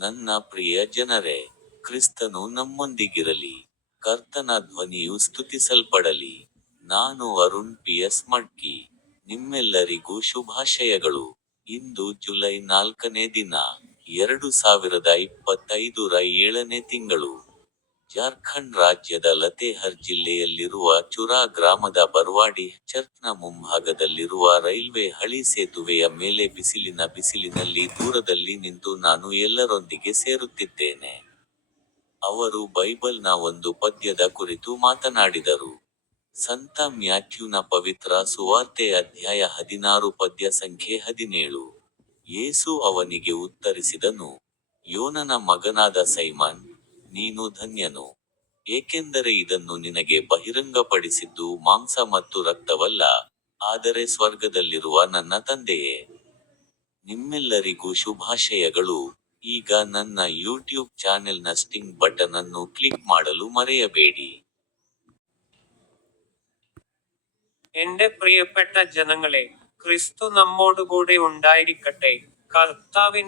ನನ್ನ ಪ್ರಿಯ ಜನರೇ, ಕ್ರಿಸ್ತನು ನಮ್ಮೊಂದಿಗಿರಲಿ. ಕರ್ತನ ಧ್ವನಿಯು ಸ್ತುತಿಸಲ್ಪಡಲಿ. ನಾನು ಅರುಣ್ ಪಿ.ಎಸ್. ಮಡ್ಕಿ. ನಿಮ್ಮೆಲ್ಲರಿಗೂ ಶುಭಾಶಯಗಳು. ಇಂದು ಜುಲೈ 4ನೇ ದಿನ, 2025ರ 7ನೇ ತಿಂಗಳು. ಜಾರ್ಖಂಡ್ ರಾಜ್ಯದ ಲತೇಹರ್ ಜಿಲ್ಲೆಯಲ್ಲಿರುವ ಚುರಾ ಗ್ರಾಮದ ಬರ್ವಾಡಿ ಚರ್ಚ್ನ ಮುಂಭಾಗದಲ್ಲಿರುವ ರೈಲ್ವೆ ಹಳಿ ಸೇತುವೆಯ ಮೇಲೆ ಬಿಸಿಲಿನಲ್ಲಿ ದೂರದಲ್ಲಿ ನಿಂತು ನಾನು ಎಲ್ಲರೊಂದಿಗೆ ಸೇರುತ್ತಿದ್ದೇನೆ. ಅವರು ಬೈಬಲ್ನ ಒಂದು ಪದ್ಯದ ಕುರಿತು ಮಾತನಾಡಿದರು. ಸಂತ ಮ್ಯಾಥ್ಯೂನ ಪವಿತ್ರ ಸುವಾರ್ತೆ ಅಧ್ಯಾಯ 16 ಪದ್ಯ ಸಂಖ್ಯೆ 17. ಯೇಸು ಅವನಿಗೆ ಉತ್ತರಿಸಿದನು, ಯೋನನ ಮಗನಾದ ಸೈಮನ್, ನೀನು ಧನ್ಯನು, ಏಕೆಂದರೆ ಇದನ್ನು ನಿನಗೆ ಬಹಿರಂಗಪಡಿಸಿದ್ದು ಮಾಂಸ ಮತ್ತು ರಕ್ತವಲ್ಲ, ಆದರೆ ಸ್ವರ್ಗದಲ್ಲಿರುವ ನನ್ನ ತಂದೆಯೇ. ನಿಮ್ಮೆಲ್ಲರಿಗೂ ಶುಭಾಶಯಗಳು. ಈಗ ನನ್ನ ಯೂಟ್ಯೂಬ್ ಚಾನೆಲ್ನ ಸ್ಟಿಂಗ್ ಬಟನ್ ಅನ್ನು ಕ್ಲಿಕ್ ಮಾಡಲು ಮರೆಯಬೇಡಿ. എന്റെ പ്രിയപ്പെട്ട ജനങ്ങളെ, ക്രിസ്തു നമ്മോടുകൂടെ ഉണ്ടായിരിക്കട്ടെ. കർത്താവിന്റെ